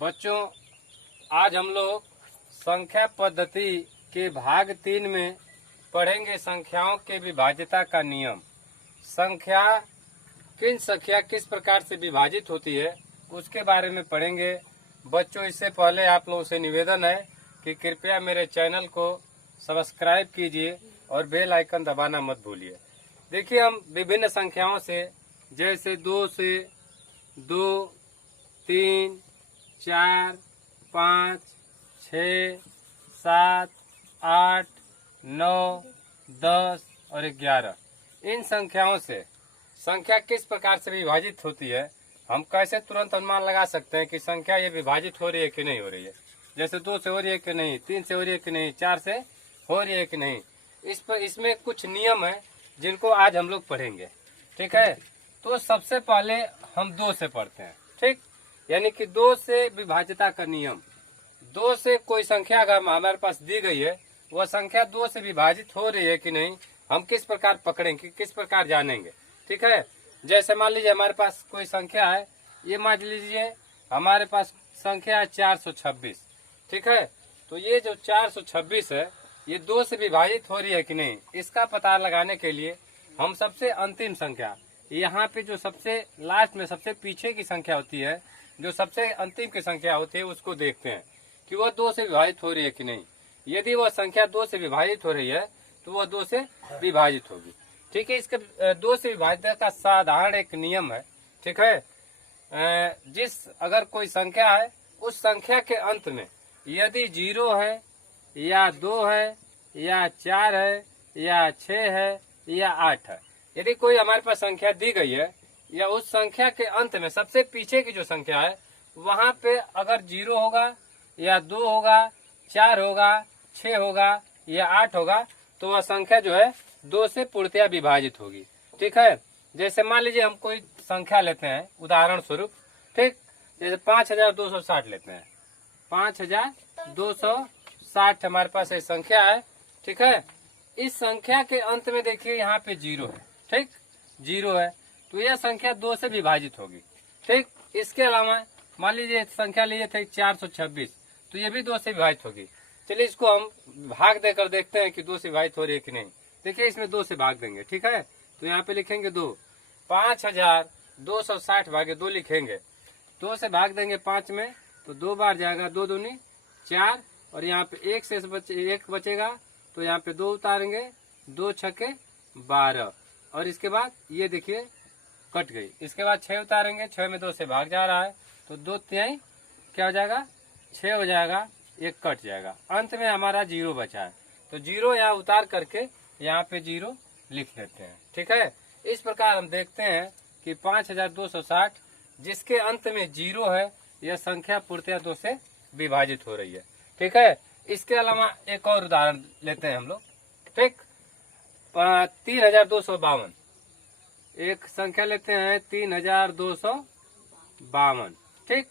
बच्चों, आज हम लोग संख्या पद्धति के भाग 3 में पढ़ेंगे संख्याओं के विभाज्यता का नियम। संख्या किस प्रकार से विभाजित होती है उसके बारे में पढ़ेंगे। बच्चों, इससे पहले आप लोगों से निवेदन है कि कृपया मेरे चैनल को सब्सक्राइब कीजिए और बेल आइकन दबाना मत भूलिए। देखिए, हम विभिन्न संख्याओं से, जैसे 2 से 2, 3, 4, 5, 6, 7, 8, 9, 10 और 11, इन संख्याओं से संख्या किस प्रकार से विभाजित होती है, हम कैसे तुरंत अनुमान लगा सकते हैं कि संख्या ये विभाजित हो रही है कि नहीं हो रही है। जैसे 2 से हो रही है कि नहीं, 3 से हो रही है कि नहीं, 4 से हो रही है कि नहीं। इसमें कुछ नियम है जिनको आज हम लोग पढ़ेंगे। ठीक है, तो सबसे पहले हम 2 से पढ़ते हैं। ठीक, यानी कि 2 से विभाज्यता का नियम। 2 से कोई संख्या अगर हमारे पास दी गई है, वह संख्या 2 से विभाजित हो रही है कि नहीं, हम किस प्रकार पकड़ेंगे, किस प्रकार जानेंगे। ठीक है, जैसे मान लीजिए हमारे पास कोई संख्या है, ये मान लीजिए हमारे पास संख्या है 426। ठीक है, तो ये जो 426 है, ये 2 से विभाजित हो रही है कि नहीं, इसका पता लगाने के लिए हम सबसे अंतिम संख्या, यहाँ पे जो सबसे लास्ट में सबसे पीछे की संख्या होती है, जो सबसे अंतिम की संख्या होती है, उसको देखते हैं कि वह 2 से विभाजित हो रही है कि नहीं। यदि वह संख्या 2 से विभाजित हो रही है तो वह 2 से विभाजित होगी। ठीक है, इसके 2 से विभाजित का साधारण एक नियम है। ठीक है, अगर कोई संख्या है, उस संख्या के अंत में यदि 0 है या 2 है या 4 है या 6 है या 8 है, यदि कोई हमारे पास संख्या दी गई है, या उस संख्या के अंत में सबसे पीछे की जो संख्या है, वहां पे अगर 0 होगा या 2 होगा, 4 होगा, 6 होगा या 8 होगा, तो वह संख्या जो है 2 से पूर्णतया विभाजित होगी। ठीक है, जैसे मान लीजिए हम कोई संख्या लेते हैं, उदाहरण स्वरूप। ठीक, जैसे 5260 लेते हैं। 5260 हमारे पास एक संख्या है। ठीक है, इस संख्या के अंत में देखिए यहाँ पे 0 है। ठीक, 0 है, तो यह संख्या 2 से विभाजित होगी। ठीक, इसके अलावा मान लीजिए संख्या लिए थे 426, तो ये भी 2 से विभाजित होगी। चलिए इसको हम भाग देकर देखते हैं कि 2 से विभाजित हो रही है कि नहीं। देखिए, इसमें 2 से भाग देंगे। ठीक है, तो यहाँ पे लिखेंगे 2। 5260 भागे 2 लिखेंगे। 2 से भाग देंगे 5 में, तो 2 बार जाएगा, 2 दूनी 4, और यहाँ पे 1 से 1 बचेगा, तो यहाँ पे 2 उतारेंगे, 2 छक्के 12, और इसके बाद ये देखिए कट गई। इसके बाद 6 उतारेंगे, 6 में 2 से भाग जा रहा है, तो 2 तिहाई क्या हो जाएगा, 6 हो जाएगा, 1 कट जाएगा। अंत में हमारा 0 बचा है, तो 0 यहाँ उतार करके यहाँ पे 0 लिख लेते हैं। ठीक है, इस प्रकार हम देखते हैं कि 5260 जिसके अंत में 0 है, यह संख्या पूर्णतया 2 से विभाजित हो रही है। ठीक है, इसके अलावा एक और उदाहरण लेते हैं हम लोग। ठीक, 3252 एक संख्या लेते हैं, 3252। ठीक,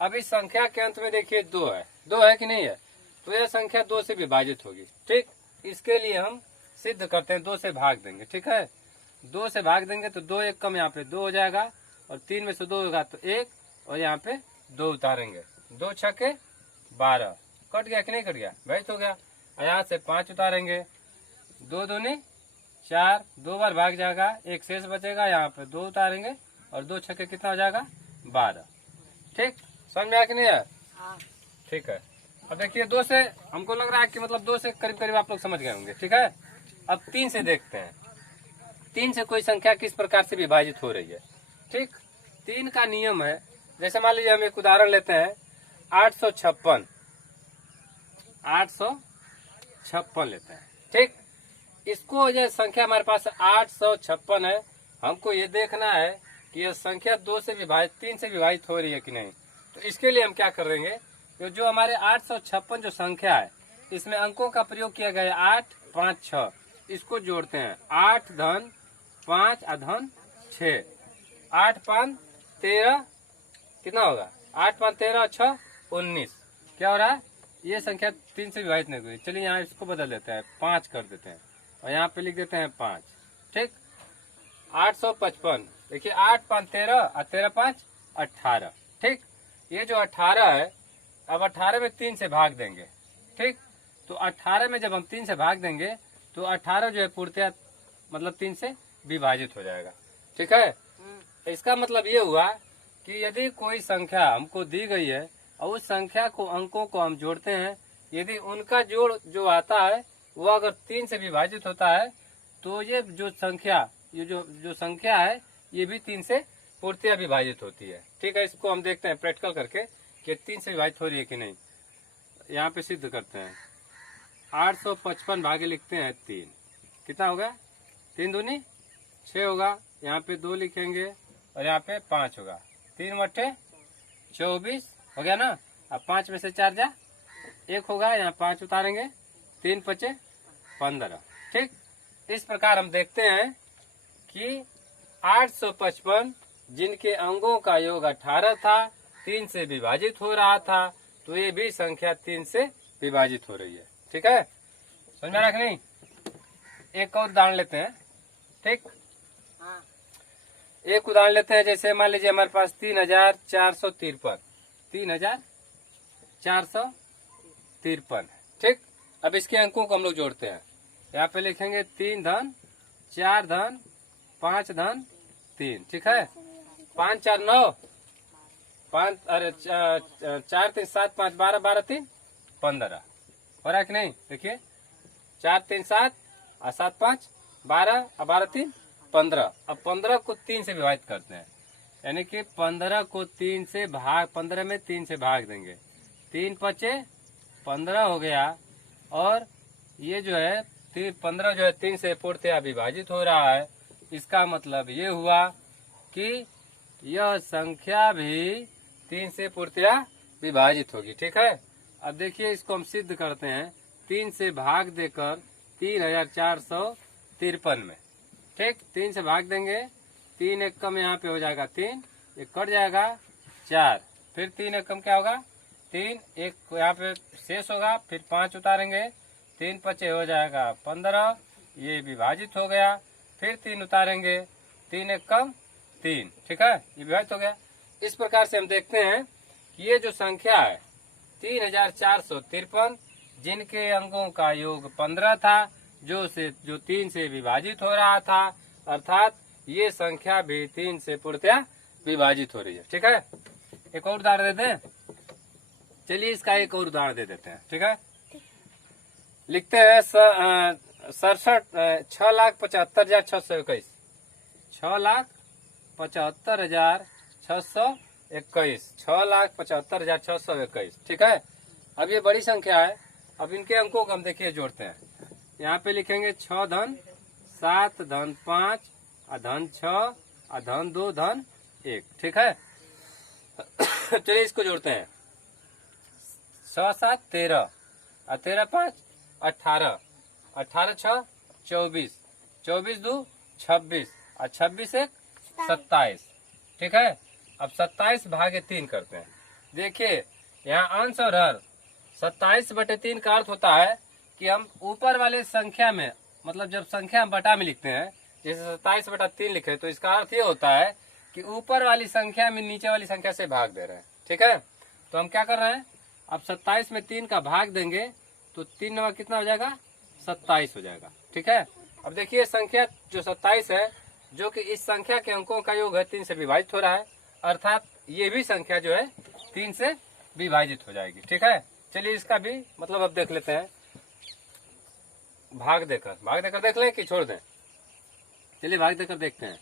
अब इस संख्या के अंत में देखिए 2 है। 2 है कि नहीं है, तो यह संख्या 2 से विभाजित होगी। ठीक, इसके लिए हम सिद्ध करते हैं, 2 से भाग देंगे। ठीक है, 2 से भाग देंगे तो 2 1 कम, यहाँ पे 2 हो जाएगा, और 3 में से 2 होगा तो 1, और यहाँ पे 2 उतारेंगे, 2 छक्के 12, कट गया कि नहीं कट गया, वैसे हो गया। और यहाँ से 5 उतारेंगे, 2 दूनी 4, 2 बार भाग जाएगा, 1 शेष बचेगा, यहाँ पे 2 उतारेंगे, और 2 छक्के कितना हो जाएगा, 12। ठीक, समझ में आया कि नहीं है? ठीक है, अब देखिए 2 से हमको लग रहा है कि मतलब 2 से करीब करीब आप लोग समझ गए होंगे। ठीक है, अब 3 से देखते हैं। 3 से कोई संख्या किस प्रकार से विभाजित हो रही है। ठीक, 3 का नियम है, जैसे मान लीजिए हम एक उदाहरण लेते हैं, 856 लेते हैं। ठीक, इसको यह संख्या हमारे पास 856 है, हमको ये देखना है कि यह संख्या 2 से विभाजित 3 से विभाजित हो रही है कि नहीं। तो इसके लिए हम क्या कर देंगे, तो जो हमारे 856 जो संख्या है, इसमें अंकों का प्रयोग किया गया है 8 5 6, इसको जोड़ते हैं। 8 धन 5 अधन 6, 8 5 13, कितना होगा, 8 5 13 6 19, क्या हो रहा है, ये संख्या 3 से विभाजित नहीं हुई। चलिए यहाँ इसको बदल देते हैं, 5 कर देते हैं, और यहाँ पे लिख देते हैं 5। ठीक, 855, देखिए 8 5 13 और 13 5 18। ठीक, ये जो 18 है, अब 18 में 3 से भाग देंगे, ठीक। तो 18 में जब हम 3 से भाग देंगे तो 18 जो है पूर्णतया मतलब 3 से विभाजित हो जाएगा, ठीक है। इसका मतलब ये हुआ कि यदि कोई संख्या हमको दी गई है और उस संख्या को अंकों को हम जोड़ते हैं, यदि उनका जोड़ जो आता है वो अगर 3 से विभाजित होता है तो ये जो संख्या है ये भी 3 से पूर्णतया विभाजित होती है, ठीक है। इसको हम देखते हैं प्रैक्टिकल करके कि 3 से विभाजित हो रही है कि नहीं। यहाँ पे सिद्ध करते हैं। 855 भागे लिखते हैं 3, कितना होगा? 3 दूनी 6 होगा, यहाँ पे 2 लिखेंगे और यहाँ पे 5 होगा। 3 बटे 24 हो गया ना। अब 5 में से 4 जा 1 होगा, यहाँ 5 उतारेंगे, 3 पचे 15, ठीक। इस प्रकार हम देखते हैं कि 855 जिनके अंगों का योग 18 था, 3 से विभाजित हो रहा था, तो ये भी संख्या 3 से विभाजित हो रही है, ठीक है। समझ में आ रहा कि नहीं? एक और उदाहरण लेते हैं, ठीक। एक उदाहरण लेते हैं, जैसे मान लीजिए हमारे पास 3453, 3453, ठीक। अब इसके अंकों को हम लोग जोड़ते हैं। यहाँ पे लिखेंगे 3 धन 4 धन 5 धन 3, ठीक है। 5 4 9, 4 3 7 5 12, 12 3 15 हो रहा है कि नहीं? देखिए 4 3 7 और 7 5 12 और 12 3 15। अब 15 को 3 से विभाजित करते हैं, यानी कि 15 को 3 से भाग, 15 में 3 से भाग देंगे, 3 पचे 15 हो गया। और ये जो है 15 जो है 3 से पूर्णतया विभाजित हो रहा है। इसका मतलब ये हुआ कि यह संख्या भी 3 से पूर्णतया विभाजित होगी, ठीक है। अब देखिए इसको हम सिद्ध करते हैं 3 से भाग देकर 3453 में, ठीक। 3 से भाग देंगे, 3 एक कम यहाँ पे हो जाएगा 3, एक कट जाएगा 4, फिर 3 एक कम क्या होगा 3, एक यहाँ पे शेष होगा, फिर 5 उतारेंगे, 3 पचे हो जाएगा 15, ये विभाजित हो गया, फिर 3 उतारेंगे, 3 एक कम 3, ठीक है, ये विभाजित हो गया। इस प्रकार से हम देखते हैं कि ये जो संख्या है 3453 जिनके अंकों का योग 15 था, जो 3 से विभाजित हो रहा था, अर्थात ये संख्या भी 3 से पूर्णतया विभाजित हो रही है, ठीक है। एक और उदाहरण देते हैं, चलिए इसका एक और उदाहरण दे देते हैं, ठीक है। लिखते हैं 6,75,621, 6,75,621, 6,75,621, ठीक है। अब ये बड़ी संख्या है। अब इनके अंकों को हम देखिए जोड़ते हैं। यहाँ पे लिखेंगे 6 धन 7 धन 5 धन 6 धन 2 धन 1, ठीक है। चलिए इसको जोड़ते हैं। 6 7 13 और 13 5 18, 18 6 24, 24 2 26 और 26 1 27, ठीक है। अब 27 भागे 3 करते हैं। देखिए यहाँ अंश और हर 27/3 का अर्थ होता है कि हम ऊपर वाले संख्या में, मतलब जब संख्या हम बटा में लिखते हैं, जैसे 27/3 लिखे, तो इसका अर्थ ये होता है कि ऊपर वाली संख्या में नीचे वाली संख्या से भाग दे रहे हैं, ठीक है। तो हम क्या कर रहे हैं, अब 27 में 3 का भाग देंगे तो 3 नवा कितना हो जाएगा 27 हो जाएगा, ठीक है। अब देखिए संख्या जो 27 है, जो कि इस संख्या के अंकों का योग है 3 से विभाजित हो रहा है, अर्थात ये भी संख्या जो है 3 से विभाजित हो जाएगी, ठीक है। चलिए इसका भी मतलब अब देख लेते हैं, भाग देकर देख लें कि छोड़ दें। चलिए भाग देकर देखते हैं,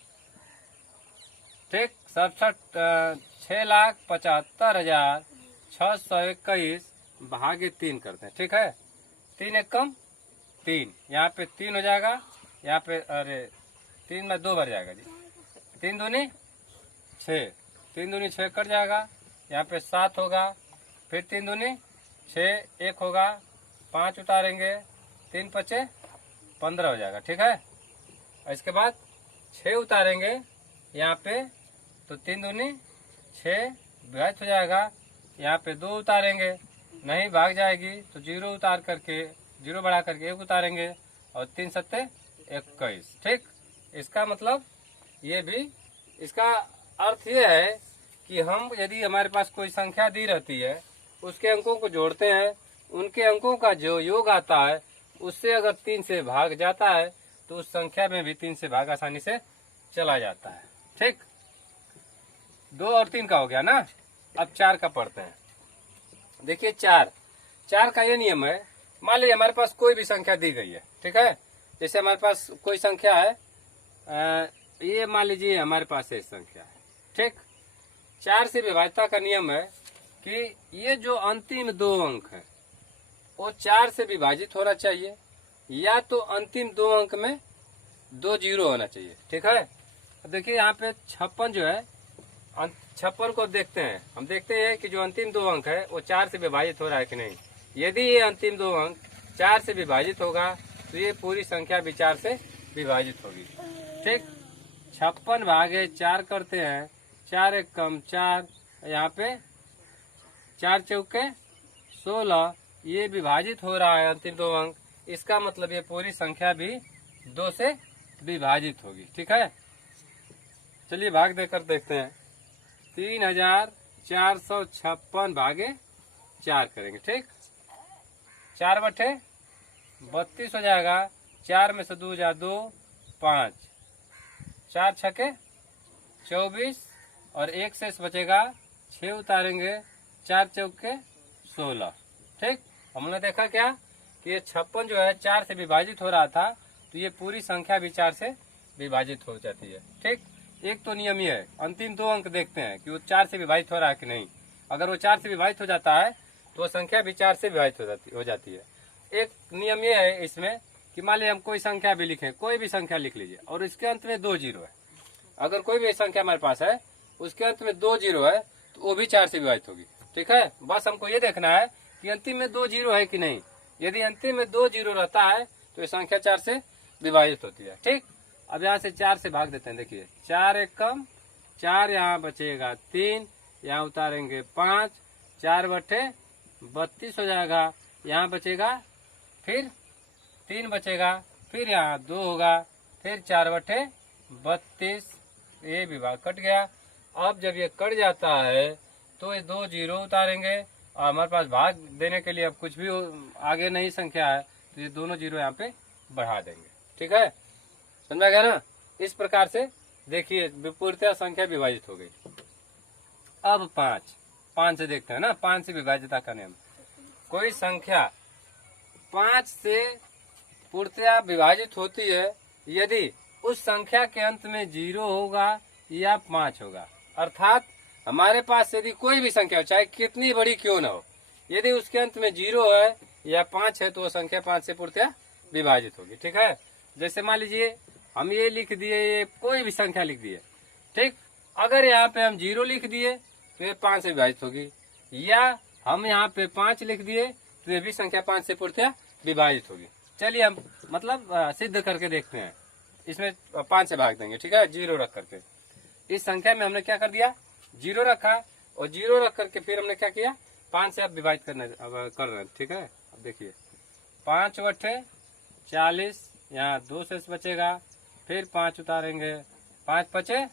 ठीक। 6,75,621 भागे 3 करते हैं, ठीक है। 3 एक कम 3, यहाँ पे 3 हो जाएगा, यहाँ पे अरे 3 में 2 बार जाएगा जी, 3 दूनी 6, 3 दूनी 6 कट जाएगा, यहाँ पे 7 होगा, फिर 3 दूनी 6 1 होगा, 5 उतारेंगे, 3 पचे 15 हो जाएगा, ठीक है। और इसके बाद 6 उतारेंगे यहाँ पे, तो 3 दूनी 6 विभाजित हो जाएगा, यहाँ पे 2 उतारेंगे, नहीं भाग जाएगी, तो 0 उतार करके 0 बढ़ा करके 1 उतारेंगे, और 3 सत्ते 21, ठीक। इसका मतलब ये भी, इसका अर्थ ये है कि हम यदि हमारे पास कोई संख्या दी रहती है, उसके अंकों को जोड़ते हैं, उनके अंकों का जो योग आता है उससे अगर 3 से भाग जाता है तो उस संख्या में भी 3 से भाग आसानी से चला जाता है। ठीक, 2 और 3 का हो गया ना। अब 4 का पढ़ते हैं। देखिए 4 का ये नियम है, मान लीजिए हमारे पास कोई भी संख्या दी गई है, ठीक है। जैसे हमारे पास कोई संख्या है, ये मान लीजिए हमारे पास ये संख्या है, ठीक। 4 से विभाज्यता का नियम है कि ये जो अंतिम 2 अंक है वो 4 से विभाजित होना चाहिए, या तो अंतिम 2 अंक में 2 जीरो होना चाहिए, ठीक है। देखिए यहाँ पे 56 जो है, 56 को देखते हैं, हम देखते हैं कि जो अंतिम 2 अंक है वो 4 से विभाजित हो रहा है कि नहीं। यदि ये अंतिम 2 अंक 4 से विभाजित होगा तो ये पूरी संख्या भी 4 से विभाजित होगी, ठीक। 56 भागे 4 करते हैं, 4 एक कम 4, यहाँ पे 4 चौके 16, ये विभाजित हो रहा है अंतिम 2 अंक, इसका मतलब ये पूरी संख्या भी 2 से विभाजित होगी, ठीक है। चलिए भाग देकर देखते हैं। 3456 भागे 4 करेंगे, ठीक। 4 बटे 32 हो जाएगा, 4 में से 2 जा 2, 5, 4 छके 24 और 1 शेष बचेगा, 6 उतारेंगे, 4 चौके 16, ठीक। हमने देखा क्या कि ये 56 जो है 4 से विभाजित हो रहा था, तो ये पूरी संख्या भी 4 से विभाजित हो जाती है, ठीक। एक तो नियम ये है, अंतिम 2 अंक देखते हैं कि वो 4 से विभाजित हो रहा है कि नहीं। अगर वो 4 से विभाजित हो जाता है तो वो संख्या भी 4 से विभाजित हो जाती है। एक नियम ये है इसमें कि मान लीजिए हम कोई संख्या भी लिखें, कोई भी संख्या लिख लीजिए और इसके अंत में 2 जीरो है। अगर कोई भी संख्या हमारे पास है उसके अंत में 2 जीरो है तो वो भी 4 से विभाजित होगी, ठीक है। बस हमको ये देखना है कि अंतिम में 2 जीरो है कि नहीं। यदि अंतिम में 2 जीरो रहता है तो ये संख्या 4 से विभाजित होती है, ठीक। अब यहाँ से 4 से भाग देते हैं। देखिए 4 एक कम 4, यहाँ बचेगा 3, यहाँ उतारेंगे 5, 4 बटे 32 हो जाएगा, यहाँ बचेगा फिर 3 बचेगा, फिर यहाँ 2 होगा, फिर 4 बटे 32, ये विभाग कट गया। अब जब ये कट जाता है तो ये 2 जीरो उतारेंगे और हमारे पास भाग देने के लिए अब कुछ भी आगे नहीं संख्या है तो ये दोनों जीरो यहाँ पे बढ़ा देंगे, ठीक है। समझा गया ना। इस प्रकार से देखिए विपूर्णता संख्या विभाजित हो गई। अब 5 से देखते हैं ना, 5 से विभाज्यता का नियम। कोई संख्या 5 से पूर्णतया विभाजित होती है यदि उस संख्या के अंत में 0 होगा या 5 होगा। अर्थात हमारे पास यदि कोई भी संख्या हो, चाहे कितनी बड़ी क्यों ना हो, यदि उसके अंत में 0 है या 5 है तो वो संख्या 5 से पूर्णतया विभाजित होगी, ठीक है। जैसे मान लीजिए हम ये लिख दिए, ये कोई भी संख्या लिख दिए, ठीक। अगर यहाँ पे हम 0 लिख दिए तो ये 5 से विभाजित होगी, या हम यहाँ पे 5 लिख दिए तो ये भी संख्या 5 से पूर्णतया विभाजित होगी। चलिए हम मतलब सिद्ध करके देखते हैं। इसमें 5 से भाग देंगे, ठीक है, 0 रख करके। इस संख्या में हमने क्या कर दिया, 0 रखा और 0 रख करके फिर हमने क्या किया, 5 से अब विभाजित कर रहे हैं, ठीक है। अब देखिए 5 बटे 40, यहाँ 2 शेष बचेगा, फिर 5 उतारेंगे, 5 बचे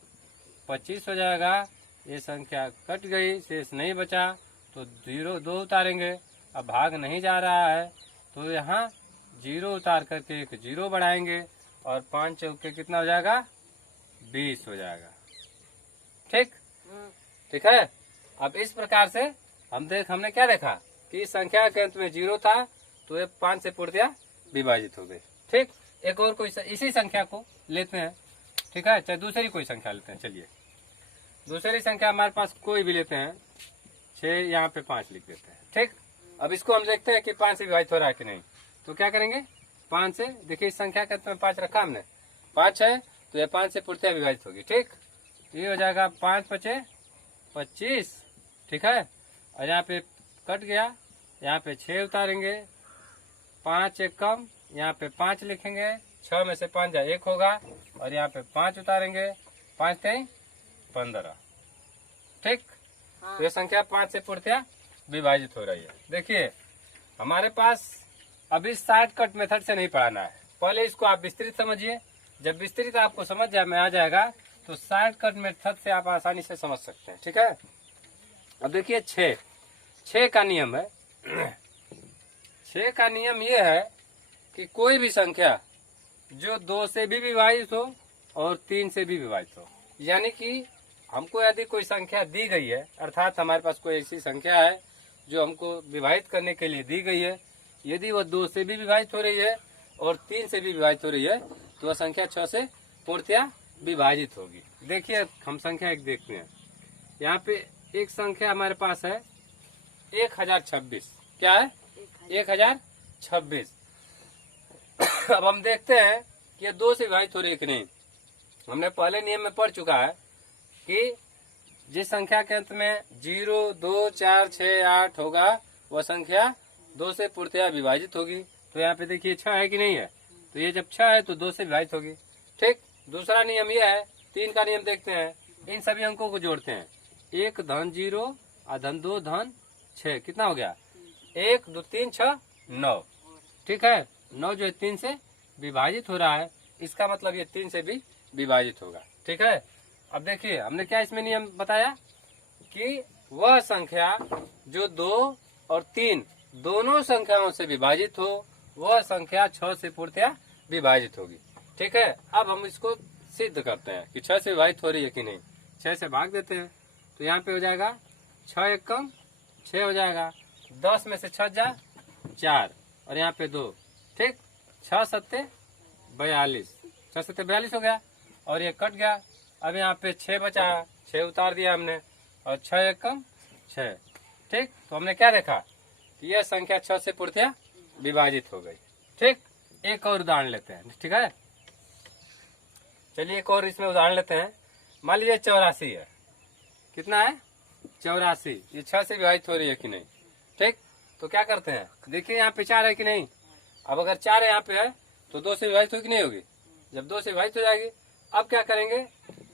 25 हो जाएगा, ये संख्या कट गई, शेष नहीं बचा तो 2 उतारेंगे। अब भाग नहीं जा रहा है तो यहाँ 0 उतार करके एक 0 बढ़ाएंगे और 5 चौके कितना हो जाएगा, 20 हो जाएगा, ठीक, ठीक है। अब इस प्रकार से हमने क्या देखा कि इस संख्या के अंत में 0 था तो ये 5 से पूर्णतया विभाजित हो गई, ठीक। एक और कोई इसी संख्या को लेते हैं, ठीक है, चाहे दूसरी कोई संख्या लेते हैं। चलिए दूसरी संख्या हमारे पास कोई भी लेते हैं, 6, यहाँ पे 5 लिख देते हैं, ठीक। अब इसको हम देखते हैं कि 5 से विभाजित हो रहा है कि नहीं। तो क्या करेंगे, 5 से, देखिए इस संख्या के अंत में 5 रखा हमने, 5 है तो ये 5 से पूर्णतया विभाजित होगी, ठीक। ये हो जाएगा 5 बचे 25, ठीक है। और यहाँ पे कट गया, यहाँ पे 6 उतारेंगे, 5 एक कम, यहाँ पे 5 लिखेंगे, 6 में से 5 जा 1 होगा और यहाँ पे 5 उतारेंगे, 5 3 15, ठीक। तो ये संख्या 5 से पूर्णतया विभाजित हो रही है। देखिए हमारे पास अभी शॉर्टकट मेथड से नहीं पढ़ाना है, पहले इसको आप विस्तृत समझिए। जब विस्तृत आपको समझ में आ जाएगा तो शॉर्टकट मेथड से आप आसानी से समझ सकते हैं। ठीक है, अब देखिए 6 का नियम है। 6 का नियम ये है कि कोई भी संख्या जो 2 से भी विभाजित हो और 3 से भी विभाजित हो, यानी कि हमको यदि कोई संख्या दी गई है, अर्थात हमारे पास कोई ऐसी संख्या है जो हमको विभाजित करने के लिए दी गई है, यदि वह 2 से भी विभाजित हो रही है और 3 से भी विभाजित हो रही है तो वह संख्या 6 से पूर्णतया विभाजित होगी। देखिए हम संख्या एक देखते हैं, यहाँ पे एक संख्या हमारे पास है 1026। क्या है? 1026। अब हम देखते हैं कि ये 2 से विभाजित हो रही है कि नहीं। हमने पहले नियम में पढ़ चुका है कि जिस संख्या के अंत में 0, 2, 4, 6, 8 होगा वह संख्या 2 से पूर्णतया विभाजित होगी। तो यहाँ पे देखिए 6 है कि नहीं है, तो ये जब 6 है तो 2 से विभाजित होगी। ठीक, दूसरा नियम ये है, 3 का नियम देखते हैं। इन सभी अंकों को जोड़ते हैं, 1 धन 0 और धन 2 धन 6, कितना हो गया? 1 2 3 6 9। ठीक है, 9 जो है 3 से विभाजित हो रहा है, इसका मतलब ये 3 से भी विभाजित होगा। ठीक है, अब देखिए हमने क्या इसमें नियम बताया कि वह संख्या जो 2 और 3 दोनों संख्याओं से विभाजित हो वह संख्या 6 से पूर्णतया विभाजित होगी। ठीक है, अब हम इसको सिद्ध करते हैं कि 6 से विभाजित हो रही है कि नहीं। 6 से भाग देते हैं तो यहाँ पे हो जाएगा 6 एक कम 6 हो जाएगा, 10 में से 6 जा 4 और यहाँ पे 2। ठीक, 6 सत्ते 42, 6 सत्ते 42 हो गया और ये कट गया। अब यहाँ पे 6 बचा, 6 उतार दिया हमने और 6 एक कम 6। ठीक, तो हमने क्या देखा कि यह संख्या 6 से पूर्णतया विभाजित हो गई। ठीक, एक और उदाहरण लेते हैं। ठीक है, चलिए एक और इसमें उदाहरण लेते हैं। मान लीजिए 84 है। कितना है? 84। ये 6 से विभाजित हो रही है कि नहीं। ठीक, तो क्या करते हैं, देखिए यहाँ पे 4 है कि नहीं। अब अगर 4 यहाँ पे है तो 2 से विभाजित होगी कि नहीं होगी? जब 2 से विभाजित हो जाएगी, अब क्या करेंगे,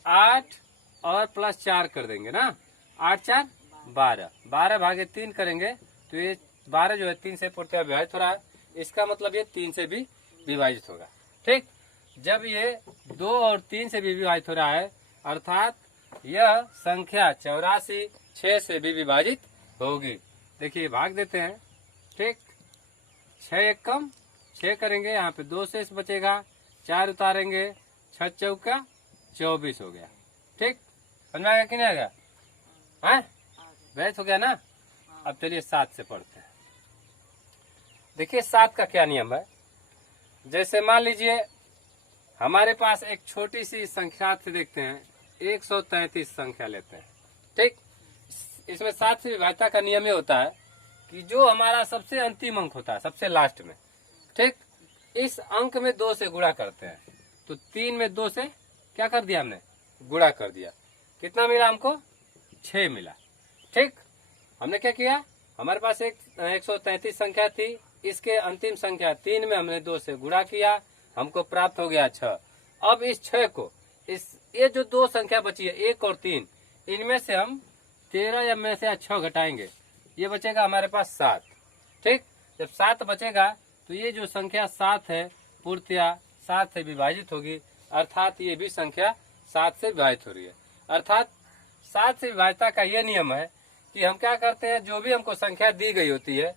8 और प्लस 4 कर देंगे ना। 8 4 12, 12 भागे 3 करेंगे तो ये 12 जो है 3 से पूर्णतया विभाजित हो रहा है, इसका मतलब ये 3 से भी विभाजित होगा। ठीक, जब ये 2 और 3 से भी विभाजित हो रहा है अर्थात यह संख्या 84 6 से भी विभाजित होगी। देखिए भाग देते हैं। ठीक, 6 एक कम 6 करेंगे, यहाँ पे 2 शेष बचेगा, 4 उतारेंगे, 6 चौका 24 हो गया। ठीक, समझ में आ गया कि नहीं आ गया? है विभाजित हो गया ना। अब चलिए 7 से पढ़ते हैं। देखिए 7 का क्या नियम है। जैसे मान लीजिए हमारे पास एक छोटी सी संख्या से देखते हैं, 133 संख्या लेते हैं। ठीक, इसमें 7 से विभाज्यता का नियम ये होता है कि जो हमारा सबसे अंतिम अंक होता है, सबसे लास्ट में, ठीक, इस अंक में 2 से गुणा करते हैं। तो 3 में 2 से क्या कर दिया हमने, गुणा कर दिया। कितना मिला हमको? 6 मिला। ठीक, हमने क्या किया, हमारे पास एक 133 संख्या थी, इसके अंतिम संख्या 3 में हमने 2 से गुणा किया, हमको प्राप्त हो गया 6। अब इस 6 को ये जो 2 संख्या बची है 1 और 3, इनमें से हम 13 में से 6 घटाएंगे, ये बचेगा हमारे पास 7। ठीक, जब 7 बचेगा तो ये जो संख्या 7 है पूर्णतया 7 से विभाजित होगी, अर्थात ये भी संख्या 7 से विभाजित हो रही है। अर्थात 7 से विभाज्यता का ये नियम है कि हम क्या करते हैं, जो भी हमको संख्या दी गई होती है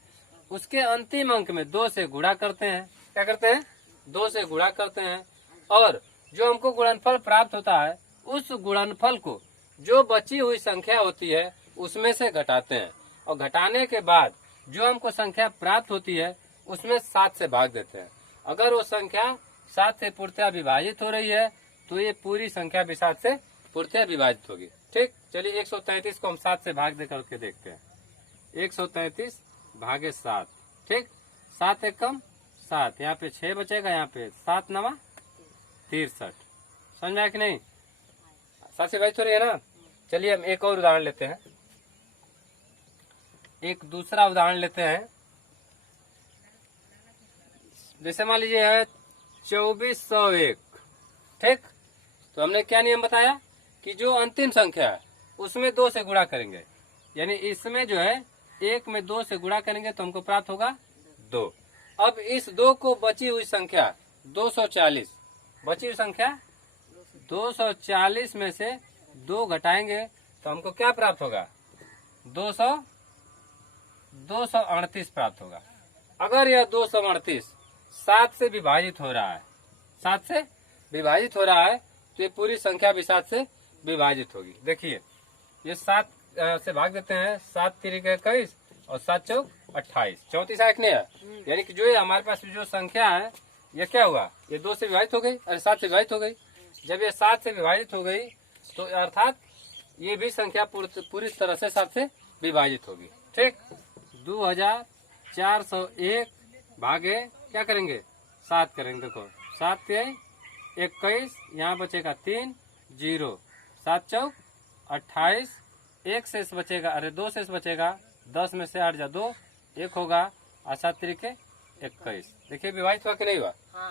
उसके अंतिम अंक में 2 से गुणा करते हैं। क्या करते हैं? 2 से गुणा करते हैं और जो हमको गुणनफल प्राप्त होता है उस गुणनफल को जो बची हुई संख्या होती है उसमें से घटाते हैं और घटाने के बाद जो हमको संख्या प्राप्त होती है उसमें 7 से भाग देते हैं। अगर वो संख्या 7 से पूर्णतया विभाजित हो रही है तो ये पूरी संख्या भी 7 से पूर्णतया विभाजित होगी। ठीक, चलिए 133 को हम 7 से भाग दे करके देखते हैं। 133 भागे 7। ठीक, 7 एक कम 7, यहाँ पे 6 बचेगा, यहाँ पे 7 9 63। समझ आया कि नहीं? 7 से विभाजित हो रही है ना। चलिए हम एक और उदाहरण लेते हैं, एक दूसरा उदाहरण लेते हैं। जैसे मान लीजिए है 2401। ठीक, तो हमने क्या नियम बताया कि जो अंतिम संख्या है उसमें 2 से गुणा करेंगे, यानी इसमें जो है 1 में 2 से गुणा करेंगे तो हमको प्राप्त होगा 2। अब इस 2 को बची हुई संख्या 240, बची हुई संख्या 240 में से 2 घटाएंगे तो हमको क्या प्राप्त होगा? 238 प्राप्त होगा। अगर यह 238 7 से विभाजित हो रहा है, 7 से विभाजित हो रहा है, तो ये पूरी संख्या भी 7 से विभाजित होगी। देखिए ये 7 से भाग देते हैं, 7 तिरिक 21 और 7 चौक 28, 34 आंक नहीं है। यानी कि जो ये हमारे पास जो संख्या है ये क्या हुआ? ये 2 से विभाजित हो गई, अरे 7 से विभाजित हो गई। जब ये 7 से विभाजित हो गई तो अर्थात ये भी संख्या पूरी तरह से 7 से विभाजित होगी। ठीक, 2401 भागे क्या करेंगे? 7 करेंगे। देखो 7 के 21, यहाँ बचेगा 3 0, 7 चौक 28, 1 शेष बचेगा, अरे 2 शेष बचेगा, 10 में से 8 जा 2, 1 होगा और 7 तिरिके 21। देखिए विभाजित हुआ कि नहीं हुआ? हाँ।